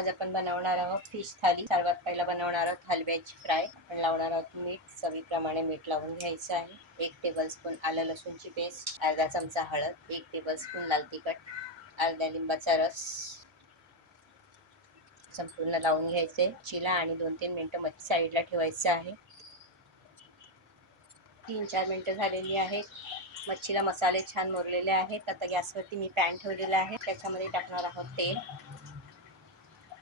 आज आपण बनवणार आहोत फिश थाली। सर्वात पहिला बनवणार आहोत हलव्याची फ्राय। आपण लावणार आहोत मीठ, चवीप्रमाणे मीठ लावून घ्यायचं आहे। 1 टेबलस्पून आलं लसूणची पेस्ट, अर्धा चमचा हळद, 1 टेबलस्पून लाल तिखट, अर्धा लिंबाचा रस संपूर्ण लावून घ्यायचे चिला आणि 2-3 मिनिटं मच्छी साईडला ठेवायचं आहे। 3-4 मिनिटं झालेली आहेत। मच्छीला मसाले छान मुरलेले आहेत। आता गॅसवरती मी पॅन ठेवलेला आहे, त्याच्यामध्ये टाकणार आहोत तेल।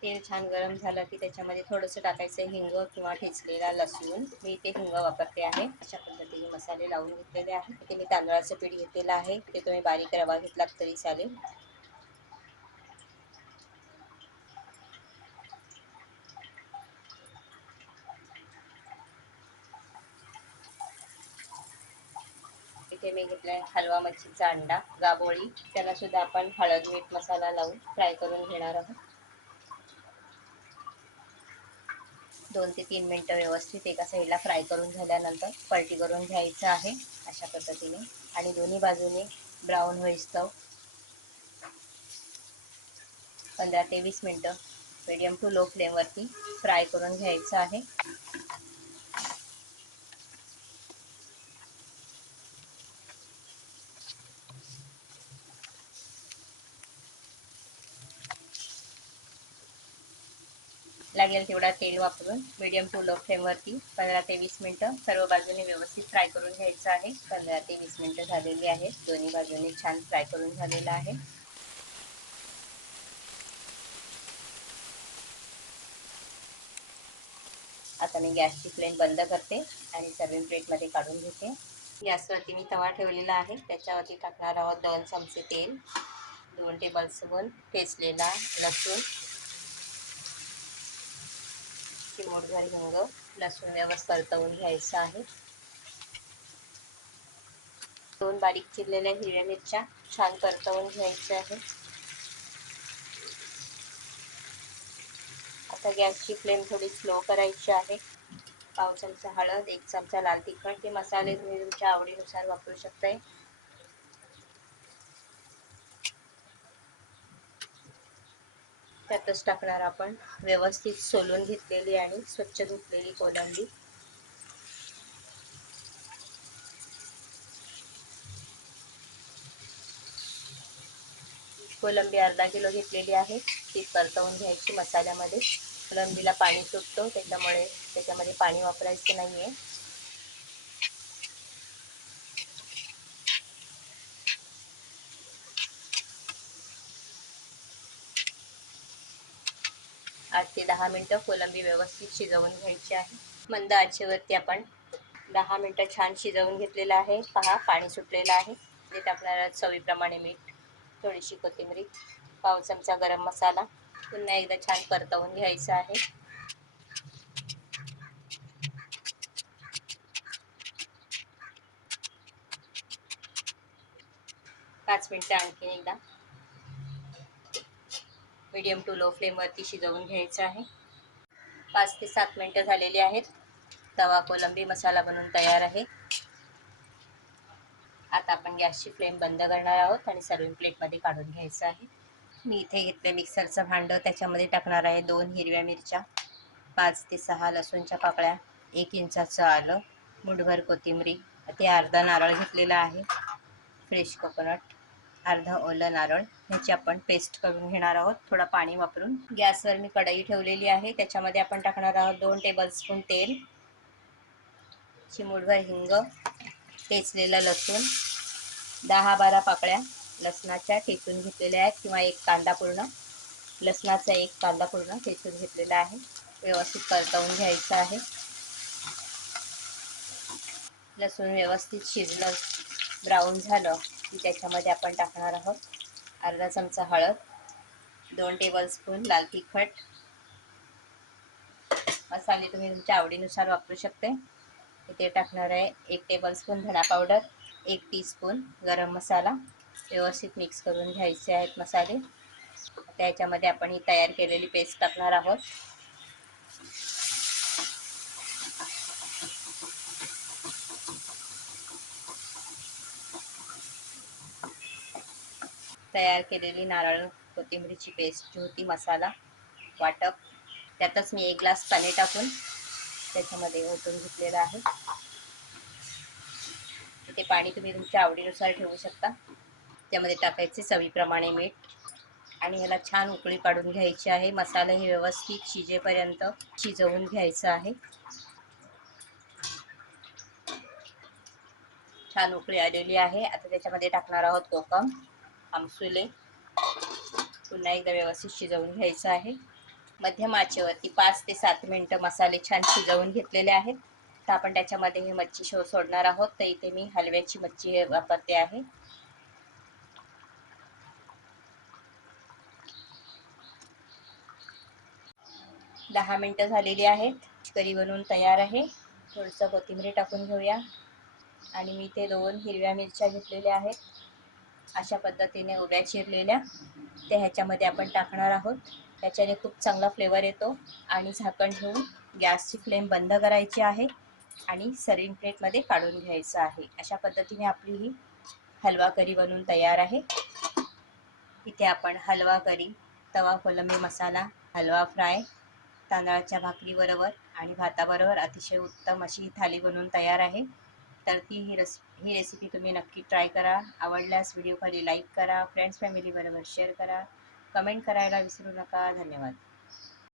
तेल छान गरम झालं की त्याच्यामध्ये थोडंसं टाकायचं हिंग किंवा ठेचलेला लसूण। मी इथे हिंग वापरते आहे। अशा पद्धतीने मसाले लावून घेतलेले आहे। इथे मी तांदळाचं पीठ घेतलेलं आहे, ते तुम्ही बारीक रवा घेतलात तरी चालेल। इथे मी घेतलाय हलवा मच्छीचा अंडा, गाबोळी। त्याला सुद्धा आपण हळद, मीठ, मसाला लावून फ्राय करून घेणार आहोत। 2 ते 3 मिनिटं व्यवस्थित एका साईडला फ्राय करून झाल्यानंतर पलटी करून घ्यायचं आहे अशा पद्धतीने, आणि दोन्ही बाजूने ब्राऊन होईस्तव 15 ते 20 मिनिटं मीडियम टू लो फ्लेमवरती फ्राय करून घ्यायचं आहे। लागेल तेवढा तेल वापरून मीडियम टू लो फ्लेमवरती 15 ते 20 मिनिटं सर्व बाजूने व्यवस्थित फ्राय करून घ्यायचं आहे। 15 ते 20 मिनिटं झालेली आहेत। दोन्ही बाजूने छान फ्राय करून झालेलं आहे। आता मी गॅसची फ्लेम बंद करते आणि सर्विंग प्लेटमध्ये काढून घेते। गॅसवरती मी तवा ठेवलेला आहे, त्याच्यावरती टाकणार आहोत 2 चमचे तेल, 2 टेबलस्पून ठेचलेला लसूण, चिमूटभर हिंग। लसूण व्यवस्थित परतवून घ्यायचं आहे। 2 बारीक चिरलेल्या हिरव्या मिरच्या छान परतवून घ्यायच्या आहे। आता गॅसची फ्लेम थोडी स्लो करायची आहे। पाव चमचा हळद, 1 चमचा लाल तिखट। हे मसाले तुम्ही तुमच्या आवडीनुसार वापरू शकता। त्यातच टाकणार आपण व्यवस्थित सोलून घेतलेली आणि स्वच्छ धुतलेली कोलंबी। कोलंबी अर्धा किलो घेतलेली आहे, ती परतवून घ्यायची मसाल्यामध्ये। कोलंबीला पाणी सुटतो, त्याच्यामुळे त्याच्यामध्ये पाणी वापरायचं नाहीये। आठ ते 10 मिनिटं कोलंबी व्यवस्थित शिजवून घ्यायची आहे। मंद आचेवरती आपण 10 मिनिटं छान शिजवून घेतलेलं आहे। पहा, पाणी सुटलेलं आहे। त्यात आपल्याला चवीप्रमाणे मीठ, थोडीशी कोथिंबीर, पाव चमचा गरम मसाला, पुन्हा एकदा छान परतवून घ्यायचं आहे। 5 मिनिटं आणखी एकदा मीडियम टू लो फ्लेमवरती शिजवून घ्यायचं आहे। 5 ते 7 मिनिटं झालेली आहेत। तवा कोलंबी मसाला बनवून तयार आहे। आता आपण गॅसची फ्लेम बंद करणार आहोत आणि सर्विंग प्लेटमध्ये काढून घ्यायचं आहे। मी इथे घेतले मिक्सरचं भांडं, त्याच्यामध्ये टाकणार आहे 2 हिरव्या मिरच्या, 5 ते 6 लसूणच्या पाकळ्या, 1 इंचाचं आलं, मुठभर कोथिंबरी, ते अर्धा नारळ घेतलेला आहे, फ्रेश कोकोनट, अर्धा ओलं नारळ। ह्याची आपण पेस्ट करून घेणार आहोत थोडा पाणी वापरून। गॅसवर मी कढई ठेवलेली आहे, त्याच्यामध्ये आपण टाकणार आहोत 2 टेबलस्पून तेल, चिमूटभर हिंग, ठेचलेलं लसूण, 10-12 पाकळ्या लसणाच्या ठेचून घेतलेल्या आहेत, किंवा 1 कांदा पूर्ण, लसणाचा 1 कांदा पूर्ण ठेचून घेतलेला आहे। व्यवस्थित परतवून घ्यायचं आहे। लसूण व्यवस्थित शिजलं, ब्राऊन झालं की त्याच्यामध्ये आपण टाकणार आहोत अर्धा चमचा हळद, 2 टेबलस्पून लाल तिखट, मसाले तुम्ही तुमच्या आवडीनुसार वापरू शकते। इथे टाकणार आहे 1 टेबलस्पून धना पावडर, 1 टीस्पून गरम मसाला। व्यवस्थित मिक्स करून घ्यायचे आहेत मसाले। त्याच्यामध्ये आपण ही तयार केलेली पेस्ट टाकणार आहोत। तयार केलेली नारळ कोथिंबीरची पेस्ट जी होती, मसाला वाटप. त्यातच मी 1 ग्लास पाणी टाकून त्याच्यामध्ये ओतून घेतलेलं आहे. ते पाणी तुम्ही तुमच्या आवडीनुसार ठेवू शकता. त्यामध्ये टाकायचे चवीप्रमाणे मीठ आणि ह्याला छान उकळी काढून घ्यायची आहे. मसाला हे व्यवस्थित शिजेपर्यंत शिजवून घ्यायचं आहे. छान उकळी आलेली आहे. आता त्याच्यामध्ये टाकणार आहोत कोकम, आमसुले. पुन्हा एकदा व्यवस्थित शिजवून घ्यायचं आहे. मध्यम आचेवरती 5 ते 7 मिनिटं मसाले छान शिजवून घेतलेले आहेत. तर आपण त्याच्यामध्ये ही मच्छी सोडणार आहोत. तर इथे मी हलव्याची मच्छी वापरते आहे. 10 मिनिटं झालेली आहेत. करी बनवून तयार आहे. थोडंसं कोथिंबीर टाकून घेऊया आणि मी ते 2 हिरव्या मिरच्या घेतलेल्या आहेत. अशा पद्धतीने उभ्या चिरलेल्या त्या ह्याच्यामध्ये आपण टाकणार आहोत. त्याच्याने खूप चांगला फ्लेवर येतो. आणि झाकण ठेवून गॅसची फ्लेम बंद करायची आहे आणि सर्विंग प्लेटमध्ये काढून घ्यायचं आहे. अशा पद्धतीने आपली ही हलवा करी बनवून तयार आहे. इथे आपण हलवा करी, तवा कोलंबी मसाला, हलवा फ्राय, तांदळाच्या भाकरीबरोबर आणि भाताबरोबर अतिशय उत्तम अशी ही थाली बनवून तयार आहे. तर ही रेसिपी तुम्ही नक्की ट्राय करा. आवडल्यास व्हिडिओ खाली लाईक करा, फ्रेंड्स फॅमिलीबरोबर शेअर करा, कमेंट करायला विसरू नका. धन्यवाद.